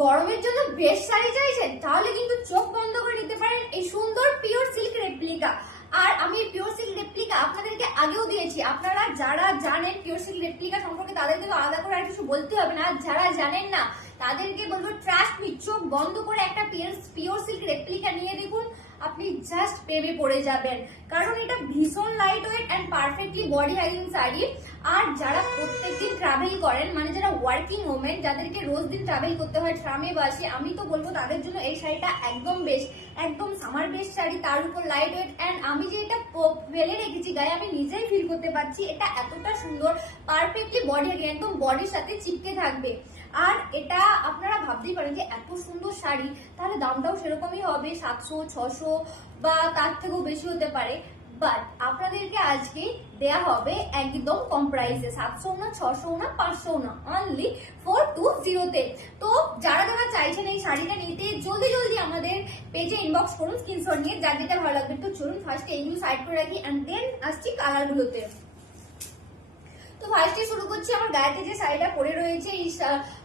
গরমের জন্য বেস্ট শাড়ি চাইছেন তাহলে কিন্তু চোখ বন্ধ করে নিতে পারেন এই সুন্দর পিওর সিল্ক রেপ্লিকা। আর আমি পিওর সিল্ক রেপ্লিকা আপনাদেরকে আগেও দিয়েছি, আপনারা যারা জানেন পিওর সিল্ক রেপ্লিকা সম্পর্কে তাদেরকে তো আলাদা করে আর কিছু বলতে হবে না। যারা জানেন না তাদেরকে বলবো ট্রাস্ট মি, চোখ বন্ধ করে একটা পিওর সিল্ক রেপ্লিকা নিয়ে দেখুন, আপনি জাস্ট প্রেমে পড়ে যাবেন। কারণ এটা ভীষণ light weight and perfectly body hygiene sari. আর যারা প্রত্যেকদিন ট্রাভেল করেন, মানে যারা ওয়ার্কিং ওমেন, যাদেরকে রোজ দিন ট্রাভেল করতে হয় ট্রামে বাসে, আমি তো বলবো তাদের জন্য এই শাড়িটা একদম বেস্ট, একদম সামার বেস্ট শাড়ি, তার উপর লাইট ওয়েট। এন্ড আমি যে এটা ফেলে রেখেছি গায়ে, আমি নিজেই ফিল করতে পারছি এটা এতটা সুন্দর, পারফেক্টলি বডি একদম বডির সাথে চিপকে থাকবে। আর এটা আপনারা ভাবতেই পারেন যে এত সুন্দর শাড়ি, তাহলে দামটাও সেরকমই হবে, 700-600 বা তার থেকেও বেশি হতে পারে। বাট আপনাদেরকে আজকে দেয়া হবে একদম কম প্রাইসে, 700 না, 600 না, 500 না, অনলি 420 তে। তো যারা যারা চাইছেন এই শাড়িটা নিতে, জলদি জলদি আমাদের পেজে ইনবক্স করুন স্ক্রিনশট নিয়ে, যার যেটা ভালো লাগবে। তো চলুন ফার্স্টে এইগুলো সাইড করে রাখি এন্ড দেন আসছি কালারগুলোতে। তো ফার্স্টে শুরু করছি আমার গায়েতে যে শাড়িটা পরে রয়েছে এই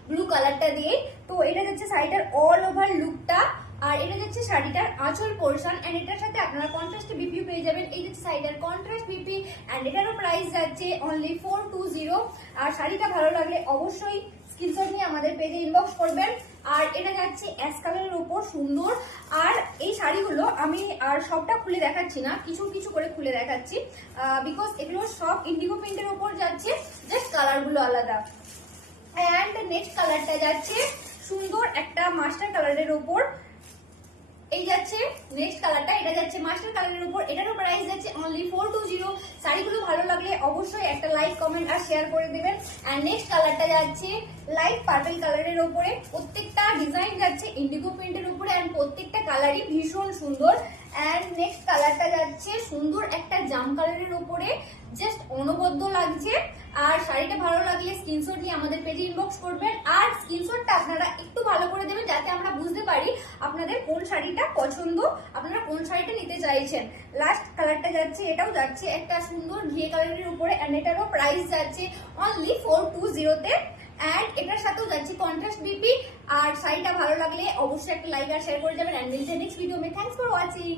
ব্লু কালারটা দিয়ে। তো এটা যাচ্ছে শাড়িটার অল ওভার লুকটা, আর এটা যাচ্ছে শাড়িটার আঁচল পোর্শন। এন্ড এটার সাথে আপনারা কন্ট্রাস্টে বিপি পেয়ে যাবেন। এই যাচ্ছে শাড়িটার কন্ট্রাস্ট বিপি এন্ড এটারও প্রাইস যাচ্ছে অনলি 420। আর শাড়িটা ভালো লাগলে অবশ্যই স্ক্রিনশট নিয়ে আমাদের পেজে ইনবক্স করবেন। আর এটা যাচ্ছে অ্যাশ কালারের উপর সুন্দর। আর এই শাড়িগুলো আমি আর সবটা খুলে দেখাচ্ছি না, কিছু কিছু করে খুলে দেখাচ্ছি, বিকজ এগুলো সব ইন্ডিগো প্রিন্টের উপর যাচ্ছে, জাস্ট কালারগুলো আলাদা। এন্ড নেক্সট কালারটা যাচ্ছে সুন্দর একটা মাস্টার কালারের উপর। এই যাচ্ছে নেক্সট কালারটা, এটা যাচ্ছে মাস্টার কালারের উপর, এটারও প্রাইস যাচ্ছে অনলি 420। শাড়িগুলো ভালো লাগলে অবশ্যই একটা লাইক, কমেন্ট আর শেয়ার করে দেবেন। এন্ড নেক্সট কালারটা যাচ্ছে লাইট পার্পল কালারের উপরে, প্রত্যেকটা ডিজাইন যাচ্ছে ইন্ডিগো প্রিন্টের উপরে এন্ড প্রত্যেকটা কালারই ভীষণ সুন্দর। এন্ড নেক্সট কালারটা যাচ্ছে সুন্দর একটা জাম কালারের উপরে, জাস্ট অনবদ্য লাগছে। আর শাড়িটা ভালো লাগলে স্ক্রিনশট নিয়ে আমাদের পেজে ইনবক্স করবেন। আর স্ক্রিনশটটা আপনারা একটু ভালো করে দেবেন যাতে আমরা বুঝতে পারি আপনাদের কোন শাড়িটা পছন্দ, আপনারা কোন শাড়িটা নিতে চাইছেন। লাস্ট কালারটা যাচ্ছে, এটাও যাচ্ছে একটা সুন্দর ঘিয়ে কালারের উপরে এন্ড এটারও প্রাইস যাচ্ছে অনলি 420 তে। এন্ড এটার সাথেও যাচ্ছে কন্ট্রাস্ট বিপি। আর শাড়িটা ভালো লাগলে অবশ্যই একটা লাইক আর শেয়ার করে যাবেন। এন্ড নেক্সট ভিডিও মে থ্যাঙ্কস ফর ওয়াচিং।